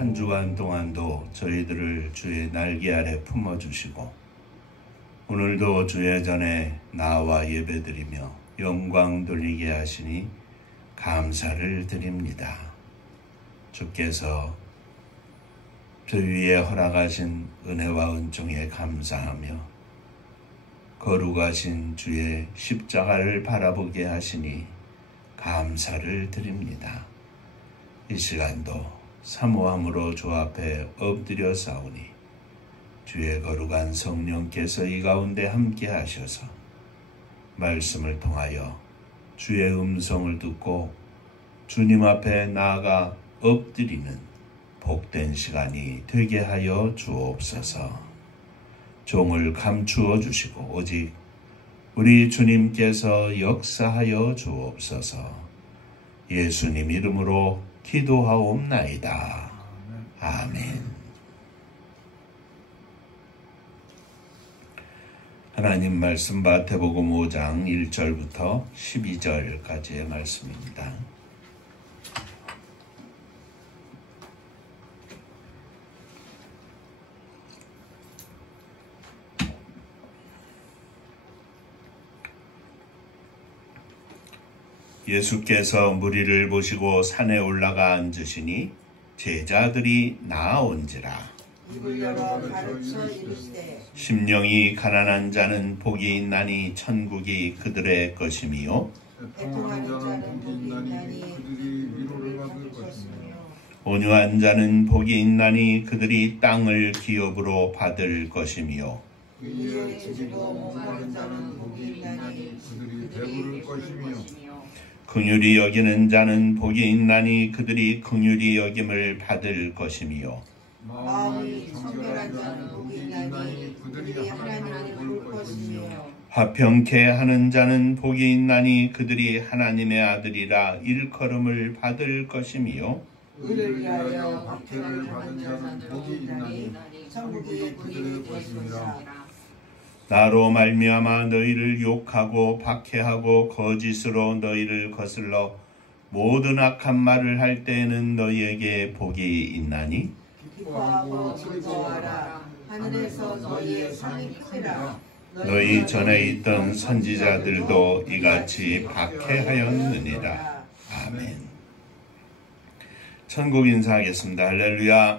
한 주간 동안도 저희들을 주의 날개 아래 품어주시고 오늘도 주의 전에 나와 예배드리며 영광 돌리게 하시니 감사를 드립니다. 주께서 저희 위에 허락하신 은혜와 은총에 감사하며 거룩하신 주의 십자가를 바라보게 하시니 감사를 드립니다. 이 시간도 사모함으로 주 앞에 엎드려 싸우니 주의 거룩한 성령께서 이 가운데 함께 하셔서 말씀을 통하여 주의 음성을 듣고 주님 앞에 나아가 엎드리는 복된 시간이 되게 하여 주옵소서. 종을 감추어 주시고 오직 우리 주님께서 역사하여 주옵소서. 예수님 이름으로 기도하옵나이다. 아멘. 하나님 말씀 마태복음 5장 1절부터 12절까지의 말씀입니다. 예수께서 무리를 보시고 산에 올라가 앉으시니 제자들이 나아온지라. 입을 열어 가르쳐 이르시되 심령이 가난한 자는 복이 있나니 천국이 그들의 것이미요. 애통하는 자는 복이 있나니 그들이 위로를 받을 것이며 온유한 자는 복이 있나니 그들이 땅을 기업으로 받을 것이미요. 의에 지고 목마른 자는 복이 있나니 그들이 배부를 것이며 긍휼히 여기는 자는 복이 있나니 그들이 긍휼히 여김을 받을 것이미요. 마음이 청결한 자는 복이 있나니 그들이 하나님을 볼 것이며 화평케 하는 자는 복이 있나니 그들이 하나님의 아들이라 일컬음을 받을 것이미요. 의를 위하여 박해를 받은 자는 복이 있나니 천국이 그들의 것이니라. 나로 말미암아 너희를 욕하고 박해하고 거짓으로 너희를 거슬러 모든 악한 말을 할 때에는 너희에게 복이 있나니 기뻐하고 즐거워하라. 하늘에서 너희의 상이 크리라. 너희 전에 있던 선지자들도 이같이 박해하였느니라. 아멘. 천국 인사하겠습니다. 할렐루야.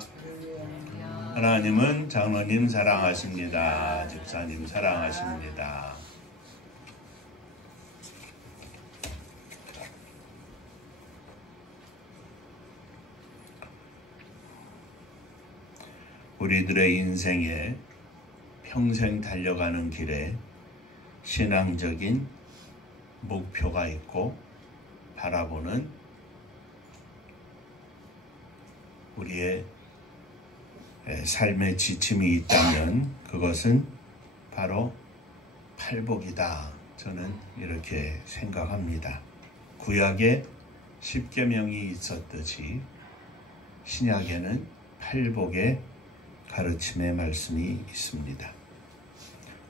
하나님은 장로님 사랑하십니다. 집사님 사랑하십니다. 우리들의 인생에 평생 달려가는 길에 신앙적인 목표가 있고 바라보는 우리의 삶의 지침이 있다면 그것은 바로 팔복이다. 저는 이렇게 생각합니다. 구약에 10계명이 있었듯이 신약에는 팔복의 가르침의 말씀이 있습니다.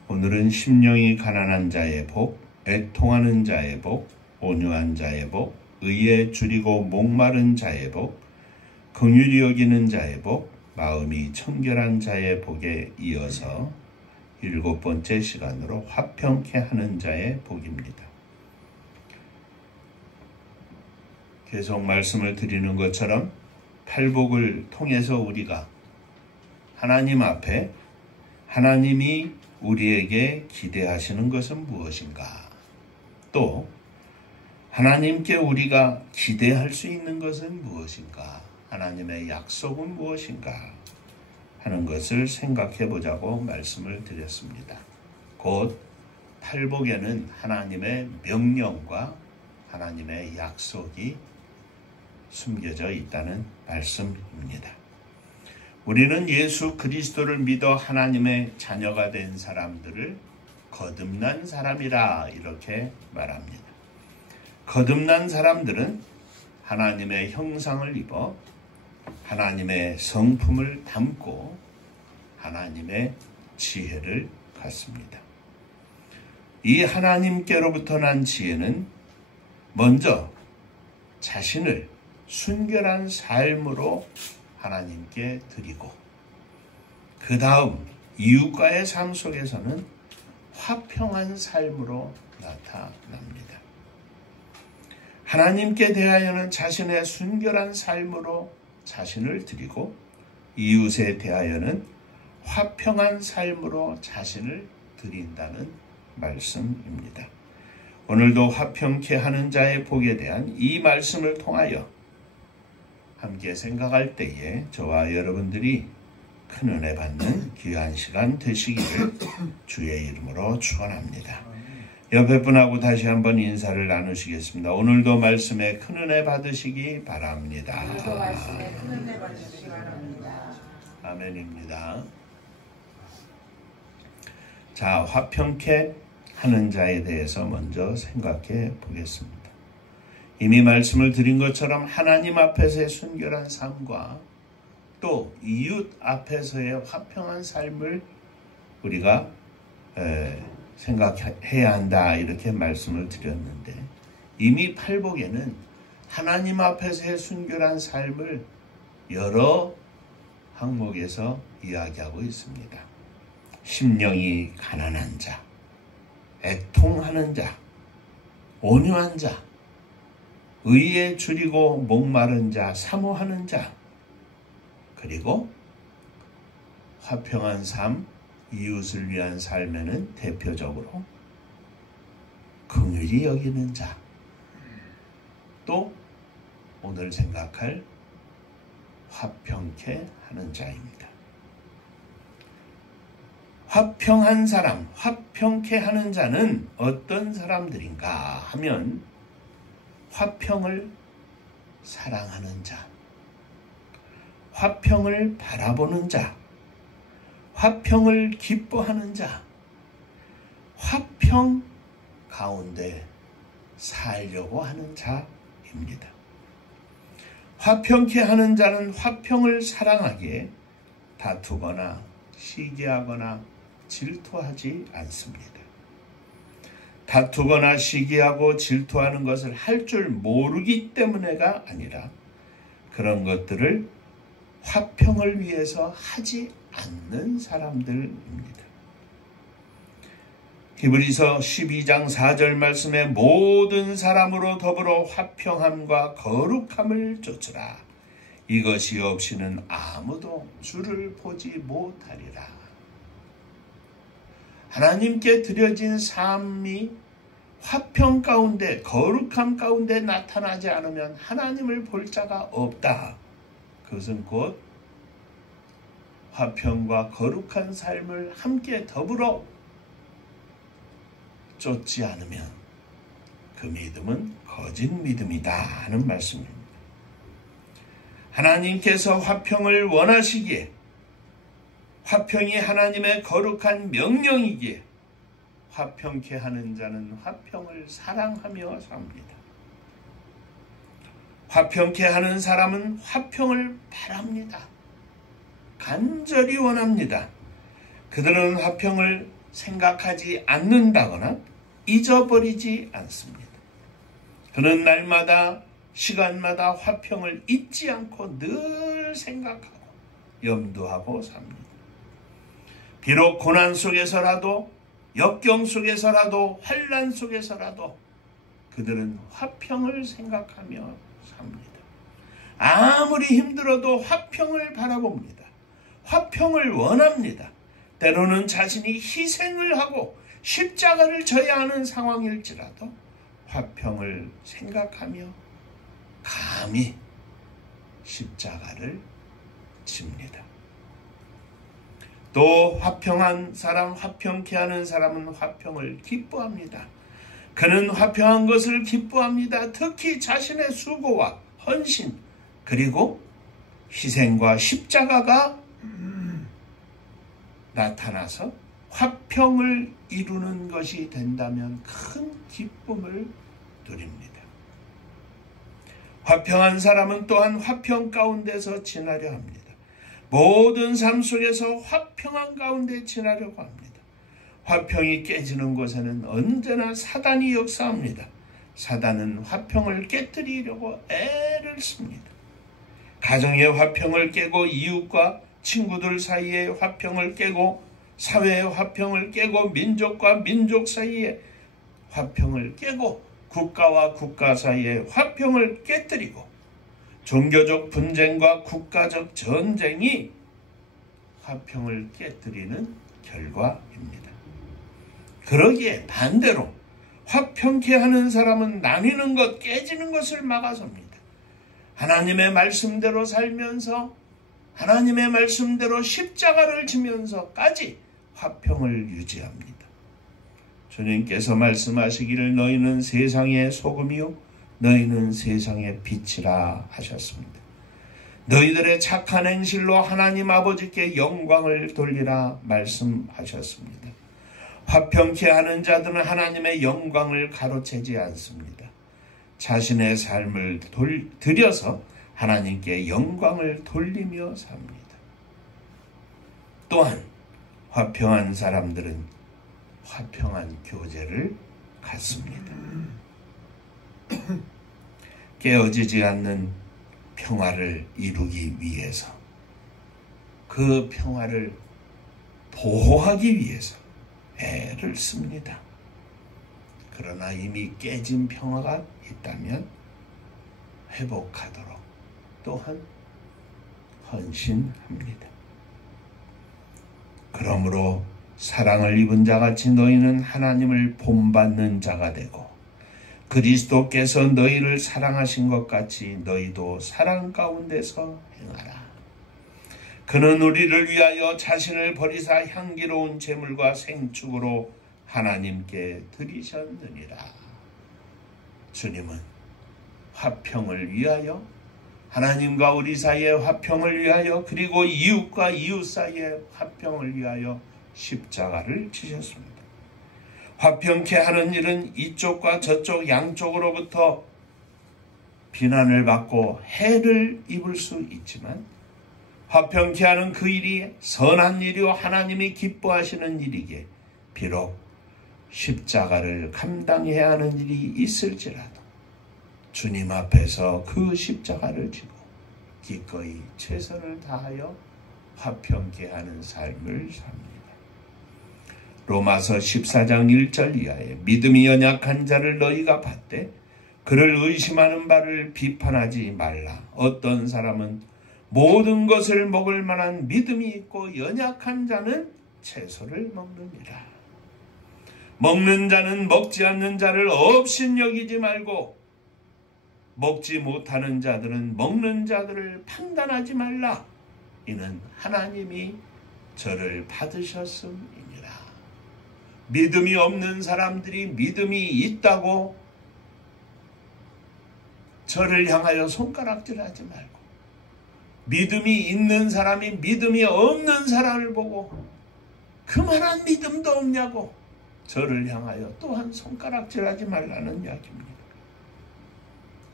오늘은 심령이 가난한 자의 복, 애통하는 자의 복, 온유한 자의 복, 의에 줄이고 목마른 자의 복, 긍휼히 여기는 자의 복, 마음이 청결한 자의 복에 이어서 7번째 시간으로 화평케 하는 자의 복입니다. 계속 말씀을 드리는 것처럼 팔복을 통해서 우리가 하나님 앞에 하나님이 우리에게 기대하시는 것은 무엇인가? 또 하나님께 우리가 기대할 수 있는 것은 무엇인가? 하나님의 약속은 무엇인가 하는 것을 생각해 보자고 말씀을 드렸습니다. 곧 팔복에는 하나님의 명령과 하나님의 약속이 숨겨져 있다는 말씀입니다. 우리는 예수 그리스도를 믿어 하나님의 자녀가 된 사람들을 거듭난 사람이라 이렇게 말합니다. 거듭난 사람들은 하나님의 형상을 입어 하나님의 성품을 담고 하나님의 지혜를 갖습니다. 이 하나님께로부터 난 지혜는 먼저 자신을 순결한 삶으로 하나님께 드리고 그 다음 이웃과의 삶 속에서는 화평한 삶으로 나타납니다. 하나님께 대하여는 자신의 순결한 삶으로 자신을 드리고 이웃에 대하여는 화평한 삶으로 자신을 드린다는 말씀입니다. 오늘도 화평케 하는 자의 복에 대한 이 말씀을 통하여 함께 생각할 때에 저와 여러분들이 큰 은혜 받는 귀한 시간 되시기를 주의 이름으로 축원합니다. 옆에 분하고 다시 한번 인사를 나누시겠습니다. 오늘도 말씀에 큰 은혜 받으시기 바랍니다. 아멘입니다. 자, 화평케 하는 자에 대해서 먼저 생각해 보겠습니다. 이미 말씀을 드린 것처럼 하나님 앞에서의 순결한 삶과 또 이웃 앞에서의 화평한 삶을 우리가 생각해야 한다 이렇게 말씀을 드렸는데 이미 팔복에는 하나님 앞에서의 순결한 삶을 여러 항목에서 이야기하고 있습니다. 심령이 가난한 자, 애통하는 자, 온유한 자, 의에 줄이고 목마른 자, 사모하는 자, 그리고 화평한 삶, 이웃을 위한 삶에는 대표적으로 긍휼히 여기는 자, 또 오늘 생각할 화평케 하는 자입니다. 화평한 사람, 화평케 하는 자는 어떤 사람들인가 하면 화평을 사랑하는 자, 화평을 바라보는 자, 화평을 기뻐하는 자, 화평 가운데 살려고 하는 자입니다. 화평케 하는 자는 화평을 사랑하기에 다투거나 시기하거나 질투하지 않습니다. 다투거나 시기하고 질투하는 것을 할 줄 모르기 때문에가 아니라 그런 것들을 화평을 위해서 하지 않는 사람들입니다. 히브리서 12장 4절 말씀에 모든 사람으로 더불어 화평함과 거룩함을 좇으라. 이것이 없이는 아무도 주를 보지 못하리라. 하나님께 드려진 삶이 화평 가운데 거룩함 가운데 나타나지 않으면 하나님을 볼 자가 없다. 그것은 곧 화평과 거룩한 삶을 함께 더불어 쫓지 않으면 그 믿음은 거짓 믿음이다 하는 말씀입니다. 하나님께서 화평을 원하시기에 화평이 하나님의 거룩한 명령이기에 화평케 하는 자는 화평을 사랑하며 삽니다. 화평케 하는 사람은 화평을 바랍니다. 간절히 원합니다. 그들은 화평을 생각하지 않는다거나 잊어버리지 않습니다. 그는 날마다 시간마다 화평을 잊지 않고 늘 생각하고 염두하고 삽니다. 비록 고난 속에서라도 역경 속에서라도 환난 속에서라도 그들은 화평을 생각하며 삽니다. 아무리 힘들어도 화평을 바라봅니다. 화평을 원합니다. 때로는 자신이 희생을 하고 십자가를 져야 하는 상황일지라도 화평을 생각하며 감히 십자가를 집니다. 또 화평한 사람, 화평케 하는 사람은 화평을 기뻐합니다. 그는 화평한 것을 기뻐합니다. 특히 자신의 수고와 헌신 그리고 희생과 십자가가 나타나서 화평을 이루는 것이 된다면 큰 기쁨을 누립니다. 화평한 사람은 또한 화평 가운데서 지나려 합니다. 모든 삶 속에서 화평한 가운데 지나려고 합니다. 화평이 깨지는 곳에는 언제나 사단이 역사합니다. 사단은 화평을 깨뜨리려고 애를 씁니다. 가정의 화평을 깨고 이웃과 친구들 사이의 화평을 깨고 사회의 화평을 깨고 민족과 민족 사이의 화평을 깨고 국가와 국가 사이의 화평을 깨뜨리고 종교적 분쟁과 국가적 전쟁이 화평을 깨뜨리는 결과입니다. 그러기에 반대로 화평케 하는 사람은 나뉘는 것, 깨지는 것을 막아섭니다. 하나님의 말씀대로 살면서 하나님의 말씀대로 십자가를 지면서까지 화평을 유지합니다. 주님께서 말씀하시기를 너희는 세상의 소금이요 너희는 세상의 빛이라 하셨습니다. 너희들의 착한 행실로 하나님 아버지께 영광을 돌리라 말씀하셨습니다. 화평케 하는 자들은 하나님의 영광을 가로채지 않습니다. 자신의 삶을 들여서 하나님께 영광을 돌리며 삽니다. 또한 화평한 사람들은 화평한 교제를 갖습니다. 깨어지지 않는 평화를 이루기 위해서, 그 평화를 보호하기 위해서 애를 씁니다. 그러나 이미 깨진 평화가 있다면 회복하도록 또한 헌신합니다. 그러므로 사랑을 입은 자같이 너희는 하나님을 본받는 자가 되고 그리스도께서 너희를 사랑하신 것 같이 너희도 사랑 가운데서 행하라. 그는 우리를 위하여 자신을 버리사 향기로운 제물과 생축으로 하나님께 드리셨느니라. 주님은 화평을 위하여, 하나님과 우리 사이의 화평을 위하여, 그리고 이웃과 이웃 사이의 화평을 위하여 십자가를 지셨습니다. 화평케 하는 일은 이쪽과 저쪽 양쪽으로부터 비난을 받고 해를 입을 수 있지만 화평케 하는 그 일이 선한 일이요 하나님이 기뻐하시는 일이기에 비록 십자가를 감당해야 하는 일이 있을지라도 주님 앞에서 그 십자가를 지고 기꺼이 최선을 다하여 화평케 하는 삶을 삽니다. 로마서 14장 1절 이하에 믿음이 연약한 자를 너희가 받되 그를 의심하는 바를 비판하지 말라. 어떤 사람은 모든 것을 먹을 만한 믿음이 있고 연약한 자는 채소를 먹느니라. 먹는 자는 먹지 않는 자를 업신여기지 말고 먹지 못하는 자들은 먹는 자들을 판단하지 말라. 이는 하나님이 저를 받으셨음이니라. 믿음이 없는 사람들이 믿음이 있다고 저를 향하여 손가락질하지 말고 믿음이 있는 사람이 믿음이 없는 사람을 보고 그만한 믿음도 없냐고 저를 향하여 또한 손가락질하지 말라는 이야기입니다.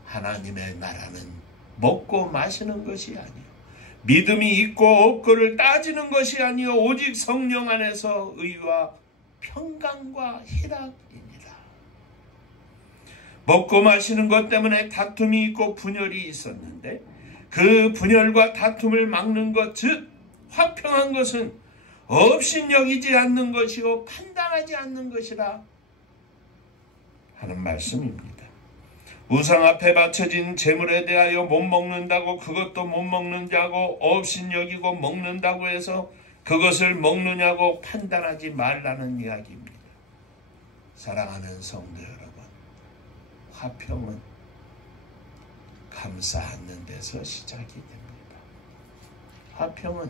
하나님의 나라는 먹고 마시는 것이 아니요 믿음이 있고 없고를 따지는 것이 아니요 오직 성령 안에서 의와 평강과 희락이니라. 먹고 마시는 것 때문에 다툼이 있고 분열이 있었는데 그 분열과 다툼을 막는 것, 즉 화평한 것은 업신여기지 않는 것이요 판단하지 않는 것이라 하는 말씀입니다. 우상 앞에 바쳐진 제물에 대하여 못 먹는다고 그것도 못 먹는 자고 업신여기고 먹는다고 해서 그것을 먹느냐고 판단하지 말라는 이야기입니다. 사랑하는 성도 여러분, 화평은 감싸 안는 데서 시작이 됩니다. 화평은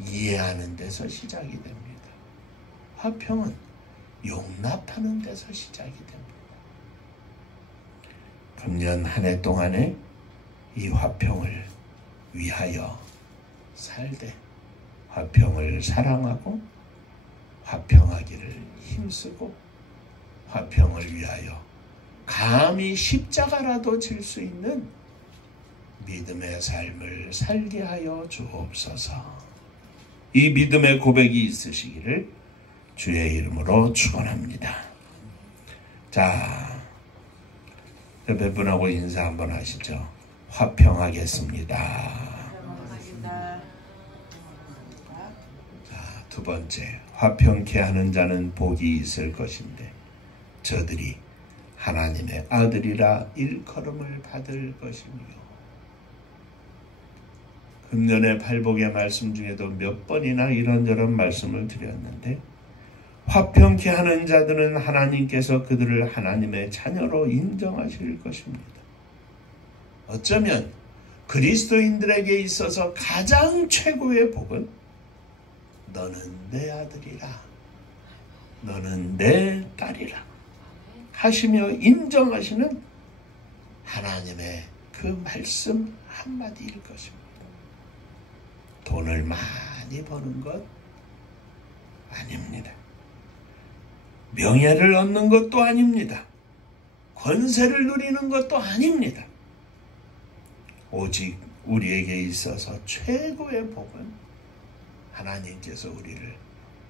이해하는 데서 시작이 됩니다. 화평은 용납하는 데서 시작이 됩니다. 금년 한 해 동안에 이 화평을 위하여 살되 화평을 사랑하고 화평하기를 힘쓰고 화평을 위하여 감히 십자가라도 질 수 있는 믿음의 삶을 살게 하여 주옵소서. 이 믿음의 고백이 있으시기를 주의 이름으로 축원합니다. 자, 옆에 분하고 인사 한번 하시죠. 화평하겠습니다. 자, 두 번째, 화평케 하는 자는 복이 있을 것인데 저들이 하나님의 아들이라 일컬음을 받을 것이며. 금년의 팔복의 말씀 중에도 몇 번이나 이런저런 말씀을 드렸는데, 화평케 하는 자들은 하나님께서 그들을 하나님의 자녀로 인정하실 것입니다. 어쩌면 그리스도인들에게 있어서 가장 최고의 복은 너는 내 아들이라, 너는 내 딸이라 하시며 인정하시는 하나님의 그 말씀 한마디일 것입니다. 돈을 많이 버는 것 아닙니다. 명예를 얻는 것도 아닙니다. 권세를 누리는 것도 아닙니다. 오직 우리에게 있어서 최고의 복은 하나님께서 우리를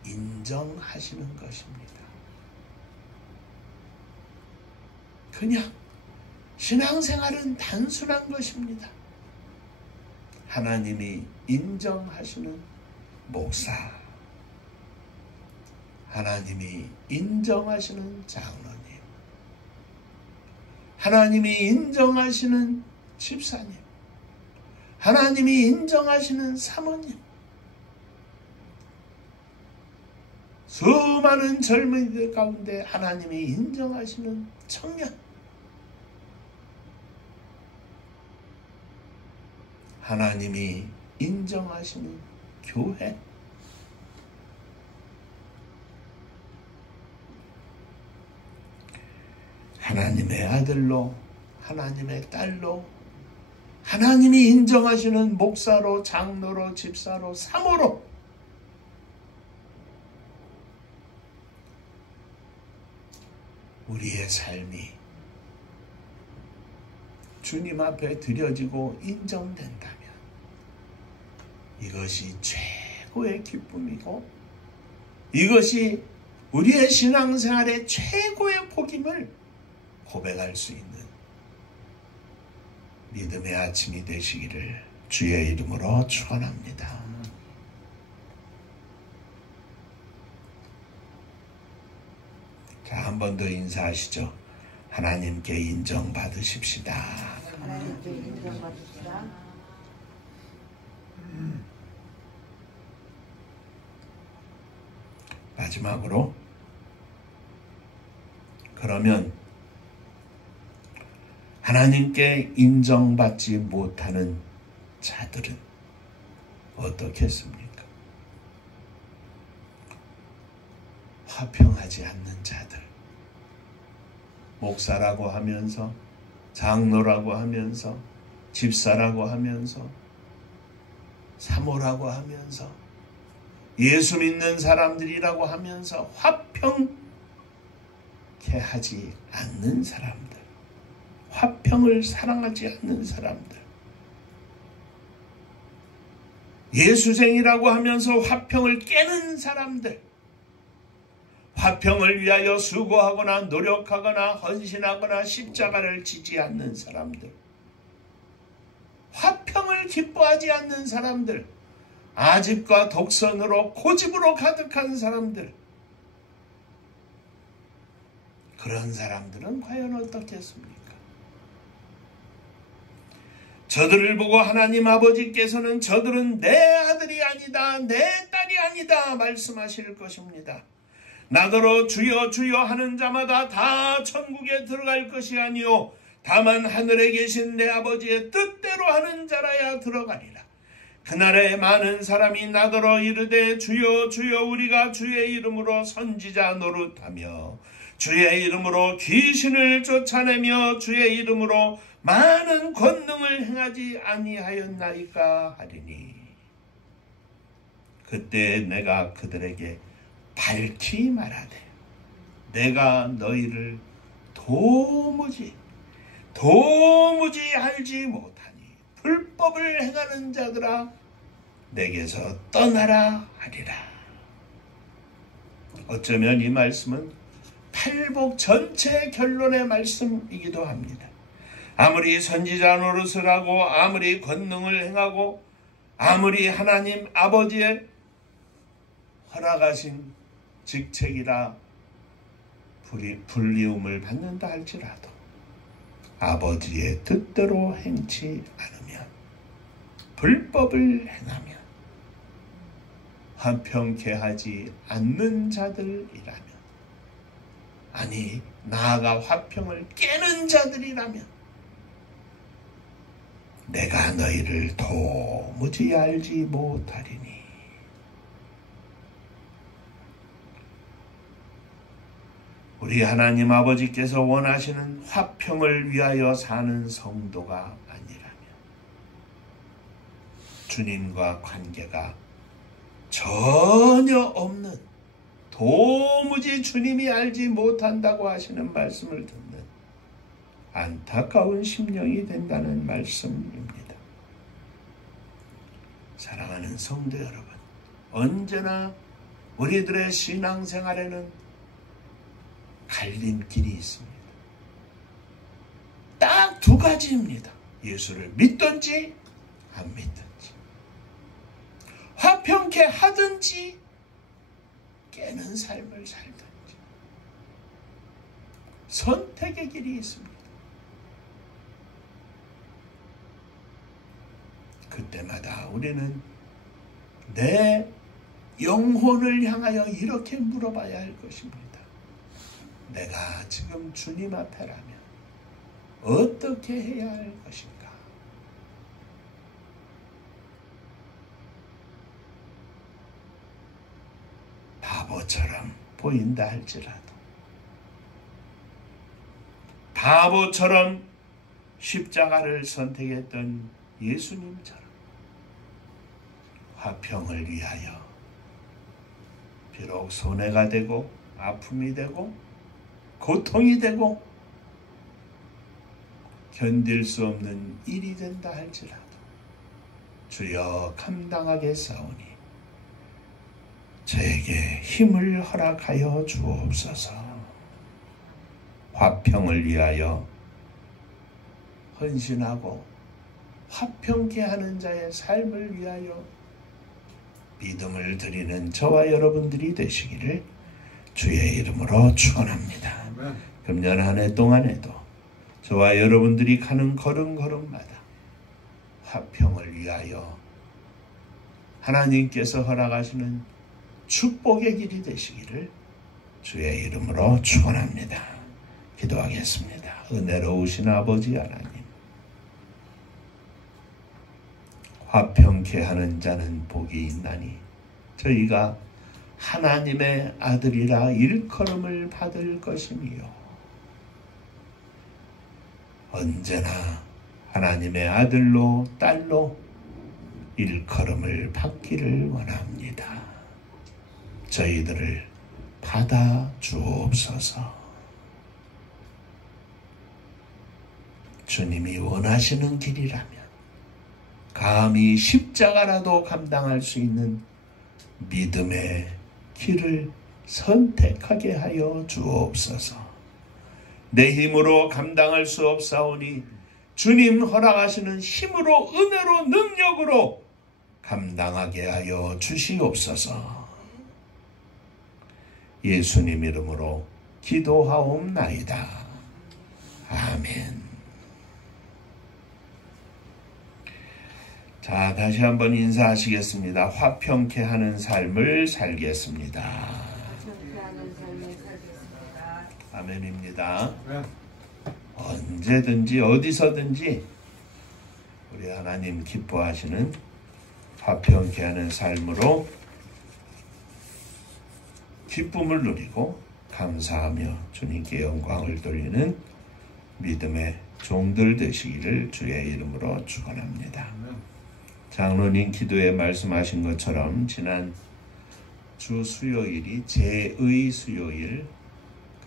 인정하시는 것입니다. 그냥 신앙생활은 단순한 것입니다. 하나님이 인정하시는 목사, 하나님이 인정하시는 장로님, 하나님이 인정하시는 집사님, 하나님이 인정하시는 사모님, 수많은 젊은이들 가운데 하나님이 인정하시는 청년, 하나님이 인정하시는 교회, 하나님의 아들로, 하나님의 딸로, 하나님이 인정하시는 목사로, 장로로, 집사로, 사모로 우리의 삶이 주님 앞에 드려지고 인정된다면 이것이 최고의 기쁨이고 이것이 우리의 신앙생활의 최고의 복임을 고백할 수 있는 믿음의 아침이 되시기를 주의 이름으로 축원합니다. 자, 한 번 더 인사하시죠. 하나님께 인정받으십시다. 하나님께 인정받으시다. 마지막으로, 그러면 하나님께 인정받지 못하는 자들은 어떻겠습니까? 화평하지 않는 자들, 목사라고 하면서, 장로라고 하면서, 집사라고 하면서, 사모라고 하면서, 예수 믿는 사람들이라고 하면서 화평케 하지 않는 사람들, 화평을 사랑하지 않는 사람들, 예수쟁이라고 하면서 화평을 깨는 사람들, 화평을 위하여 수고하거나 노력하거나 헌신하거나 십자가를 지지 않는 사람들, 화평을 기뻐하지 않는 사람들, 아집과 독선으로 고집으로 가득한 사람들, 그런 사람들은 과연 어떻겠습니까? 저들을 보고 하나님 아버지께서는 저들은 내 아들이 아니다, 내 딸이 아니다 말씀하실 것입니다. 나더러 주여 주여 하는 자마다 다 천국에 들어갈 것이 아니요 다만 하늘에 계신 내 아버지의 뜻대로 하는 자라야 들어가리라. 그날에 많은 사람이 나더러 이르되 주여 주여 우리가 주의 이름으로 선지자 노릇하며 주의 이름으로 귀신을 쫓아내며 주의 이름으로 많은 권능을 행하지 아니하였나이까 하리니 그때 내가 그들에게 밝히 말하되 내가 너희를 도무지 알지 못하니 불법을 행하는 자들아 내게서 떠나라 하리라. 어쩌면 이 말씀은 팔복 전체의 결론의 말씀이기도 합니다. 아무리 선지자 노릇을 하고 아무리 권능을 행하고 아무리 하나님 아버지의 허락하신 직책이라 불리움을 받는다 할지라도 아버지의 뜻대로 행치 않으면, 불법을 행하면, 화평케 하지 않는 자들이라면, 아니 나아가 화평을 깨는 자들이라면 내가 너희를 도무지 알지 못하리니. 우리 하나님 아버지께서 원하시는 화평을 위하여 사는 성도가 아니라면, 주님과 관계가 전혀 없는, 도무지 주님이 알지 못한다고 하시는 말씀을 듣는 안타까운 심령이 된다는 말씀입니다. 사랑하는 성도 여러분, 언제나 우리들의 신앙생활에는 갈림길이 있습니다. 딱 두 가지입니다. 예수를 믿든지 안 믿든지, 화평케 하든지 깨는 삶을 살든지, 선택의 길이 있습니다. 그때마다 우리는 내 영혼을 향하여 이렇게 물어봐야 할 것입니다. 내가 지금 주님 앞에라면 어떻게 해야 할 것인가? 바보처럼 보인다 할지라도, 바보처럼 십자가를 선택했던 예수님처럼 화평을 위하여 비록 손해가 되고 아픔이 되고 고통이 되고 견딜 수 없는 일이 된다 할지라도 주여 감당하겠사오니 저에게 힘을 허락하여 주옵소서. 화평을 위하여 헌신하고 화평케 하는 자의 삶을 위하여 믿음을 드리는 저와 여러분들이 되시기를 주의 이름으로 축원합니다. 금년 한 해 동안에도 저와 여러분들이 가는 걸음걸음마다 화평을 위하여 하나님께서 허락하시는 축복의 길이 되시기를 주의 이름으로 축원합니다. 기도하겠습니다. 은혜로우신 아버지 하나님, 화평케 하는 자는 복이 있나니 저희가 하나님의 아들이라 일컬음을 받을 것이며 언제나 하나님의 아들로 딸로 일컬음을 받기를 원합니다. 저희들을 받아 주옵소서. 주님이 원하시는 길이라면 감히 십자가라도 감당할 수 있는 믿음의 길을 선택하게 하여 주옵소서. 내 힘으로 감당할 수 없사오니 주님 허락하시는 힘으로, 은혜로, 능력으로 감당하게 하여 주시옵소서. 예수님 이름으로 기도하옵나이다. 아멘. 자, 다시 한번 인사하시겠습니다. 화평케 하는 삶을 살겠습니다. 아멘입니다. 언제든지 어디서든지 우리 하나님 기뻐하시는 화평케 하는 삶으로 기쁨을 누리고 감사하며 주님께 영광을 돌리는 믿음의 종들 되시기를 주의 이름으로 축원합니다. 장로님 기도에 말씀하신 것처럼 지난 주 수요일이 제의 수요일,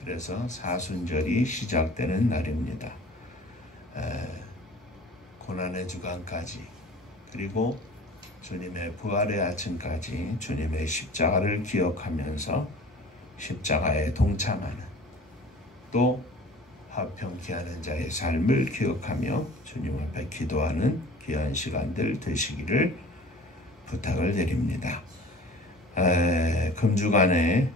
그래서 사순절이 시작되는 날입니다. 고난의 주간까지, 그리고 주님의 부활의 아침까지 주님의 십자가를 기억하면서 십자가에 동참하는, 또 화평케 하는 자의 삶을 기억하며 주님 앞에 기도하는 귀한 시간들 되시기를 부탁을 드립니다. 금주간에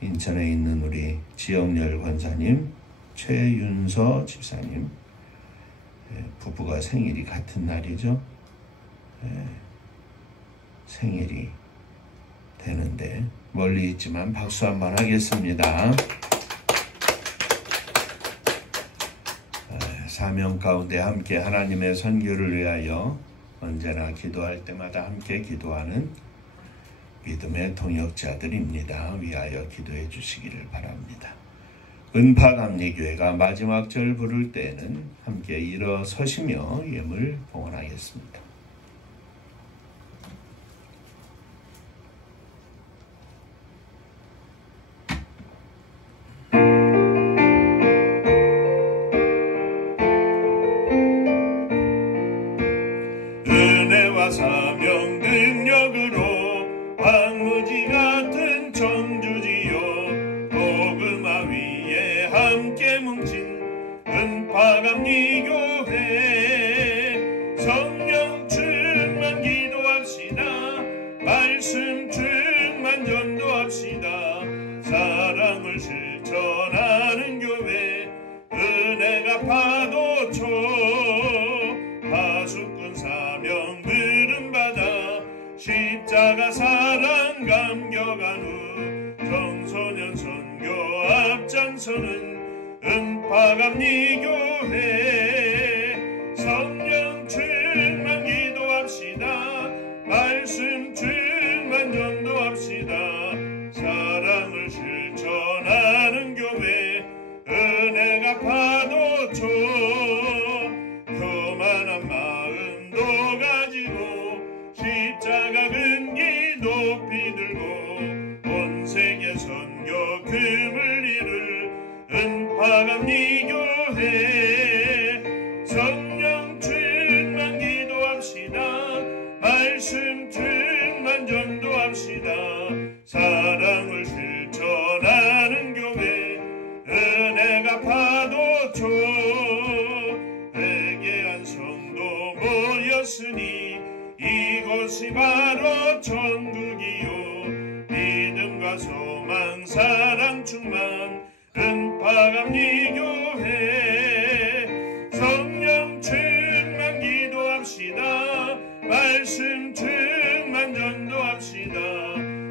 인천에 있는 우리 지영렬 권사님, 최윤서 집사님 부부가 생일이 같은 날이죠. 생일이 되는데 멀리 있지만 박수 한번 하겠습니다. 사명 가운데 함께 하나님의 선교를 위하여 언제나 기도할 때마다 함께 기도하는 믿음의 동역자들입니다. 위하여 기도해 주시기를 바랍니다. 은파감리교회가 마지막 절 부를 때는 함께 일어서시며 예물 봉헌하겠습니다. 은혜와 사명 능력으로 황무지 같은 청주지요 도그마 위에 함께 뭉친 은파감리교회 성령 충만 기도합시다. 말씀 충만 전도합시다. 사랑을 실천하는 교회 은혜가 파도쳐 하수꾼 사명 들은받아 십자가 사랑 감격한 후 청소년 선교 앞장서는 은파감리교회 성령 충만 기도합시다. 말씀 충만 전도합시다. 사랑을 실천하는 교회 은혜가 파도쳐 교만한 마음도 가지고 십자가 근기 높이 들고 온 세계 선교 금을 이룰 은파감리교회 성령 충만 기도합시다. 말씀 충만 전도합시다. 사랑을 실천하는 교회 은혜가 파도쳐 회개한 성도 모였으니 이곳이 바로 천국이요 믿음과 소망 사랑 충만 은파감리교회 성령 충만 기도합시다. 말씀 충만 전도합시다.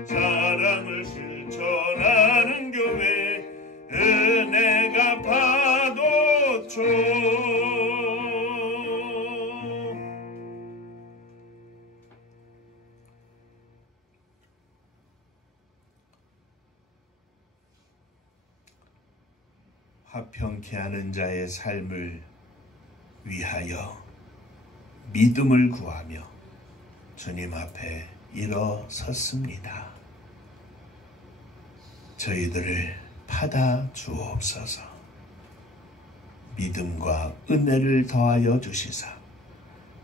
사랑을 실천하는 교회 은혜가 파도쳐 화평케 하는 자의 삶을 위하여 믿음을 구하며 주님 앞에 일어섰습니다. 저희들을 받아 주옵소서. 믿음과 은혜를 더하여 주시사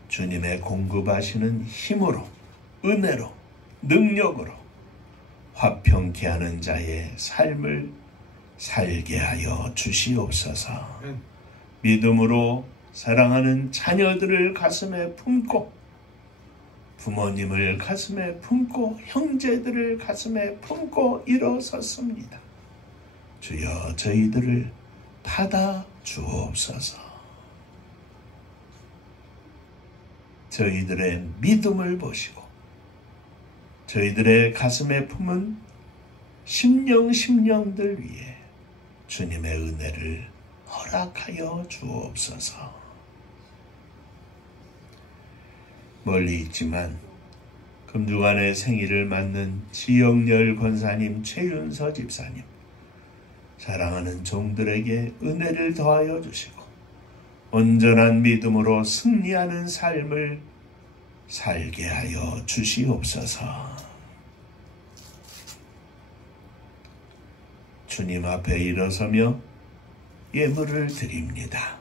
주님의 공급하시는 힘으로 은혜로 능력으로 화평케 하는 자의 삶을 살게 하여 주시옵소서. 믿음으로 사랑하는 자녀들을 가슴에 품고 부모님을 가슴에 품고 형제들을 가슴에 품고 일어섰습니다. 주여 저희들을 받아 주옵소서. 저희들의 믿음을 보시고 저희들의 가슴에 품은 심령들 위에 주님의 은혜를 허락하여 주옵소서. 멀리 있지만 금주간의 생일을 맞는 지영렬 권사님, 최윤서 집사님, 사랑하는 종들에게 은혜를 더하여 주시고 온전한 믿음으로 승리하는 삶을 살게 하여 주시옵소서. 주님 앞에 일어서며 예물을 드립니다.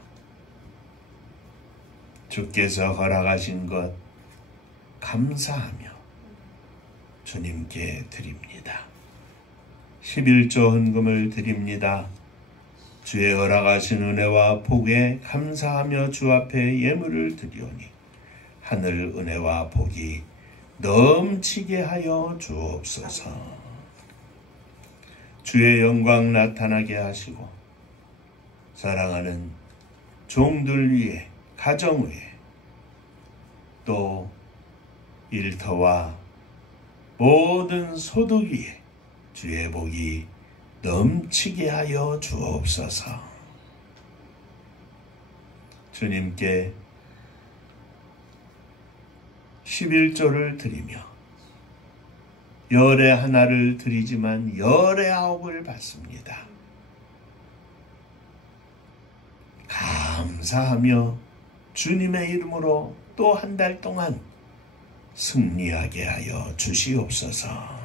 주께서 허락하신 것 감사하며 주님께 드립니다. 11조 헌금을 드립니다. 주의 허락하신 은혜와 복에 감사하며 주 앞에 예물을 드리오니 하늘 은혜와 복이 넘치게 하여 주옵소서. 주의 영광 나타나게 하시고 사랑하는 종들 위에, 가정 위에, 또 일터와 모든 소득 위에 주의 복이 넘치게 하여 주옵소서. 주님께 11조를 드리며 열의 하나를 드리지만 열의 아홉을 받습니다. 감사하며 주님의 이름으로 또 한 달 동안 승리하게 하여 주시옵소서.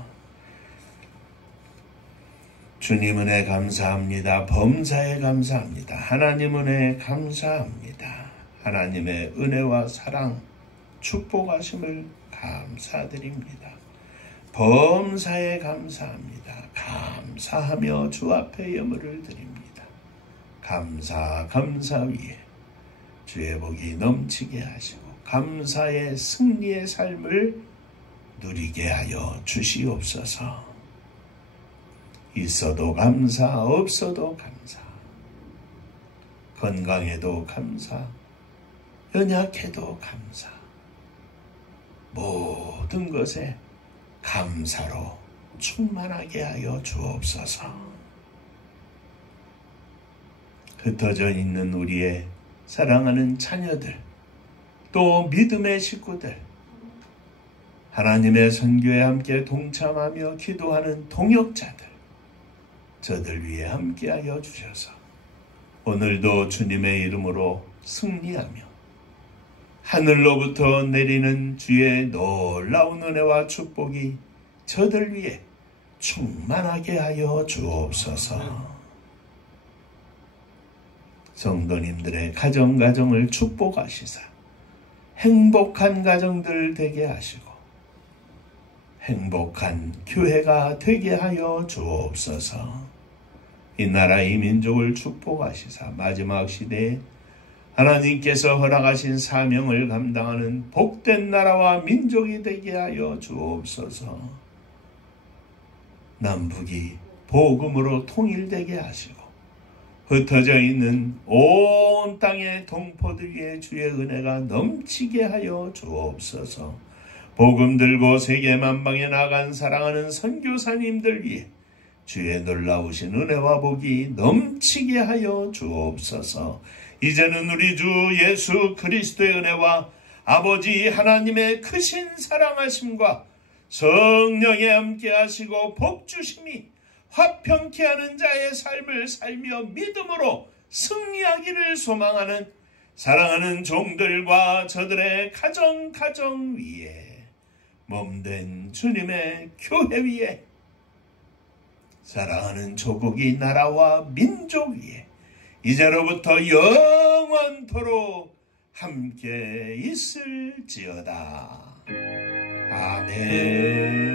주님 은혜 감사합니다. 범사에 감사합니다. 하나님 은혜 감사합니다. 하나님의 은혜와 사랑, 축복하심을 감사드립니다. 범사에 감사합니다. 감사하며 주 앞에 예물을 드립니다. 감사 위에 주의 복이 넘치게 하시고 감사의 승리의 삶을 누리게 하여 주시옵소서. 있어도 감사, 없어도 감사, 건강해도 감사, 연약해도 감사, 모든 것에 감사로 충만하게 하여 주옵소서. 흩어져 있는 우리의 사랑하는 자녀들, 또 믿음의 식구들, 하나님의 선교에 함께 동참하며 기도하는 동역자들, 저들 위해 함께하여 주셔서 오늘도 주님의 이름으로 승리하며 하늘로부터 내리는 주의 놀라운 은혜와 축복이 저들 위해 충만하게 하여 주옵소서. 성도님들의 가정을 축복하시사 행복한 가정들 되게 하시고 행복한 교회가 되게 하여 주옵소서. 이 나라 이 민족을 축복하시사 마지막 시대에 하나님께서 허락하신 사명을 감당하는 복된 나라와 민족이 되게 하여 주옵소서. 남북이 복음으로 통일되게 하시고 흩어져 있는 온 땅의 동포들 위해 주의 은혜가 넘치게 하여 주옵소서. 복음 들고 세계 만방에 나간 사랑하는 선교사님들 위해 주의 놀라우신 은혜와 복이 넘치게 하여 주옵소서. 이제는 우리 주 예수 그리스도의 은혜와 아버지 하나님의 크신 사랑하심과 성령의 함께 하시고 복주심이 화평케 하는 자의 삶을 살며 믿음으로 승리하기를 소망하는 사랑하는 종들과 저들의 가정 위에 몸된 주님의 교회 위에 사랑하는 조국이 나라와 민족 위에 이제로부터 영원토록 함께 있을지어다. 아멘.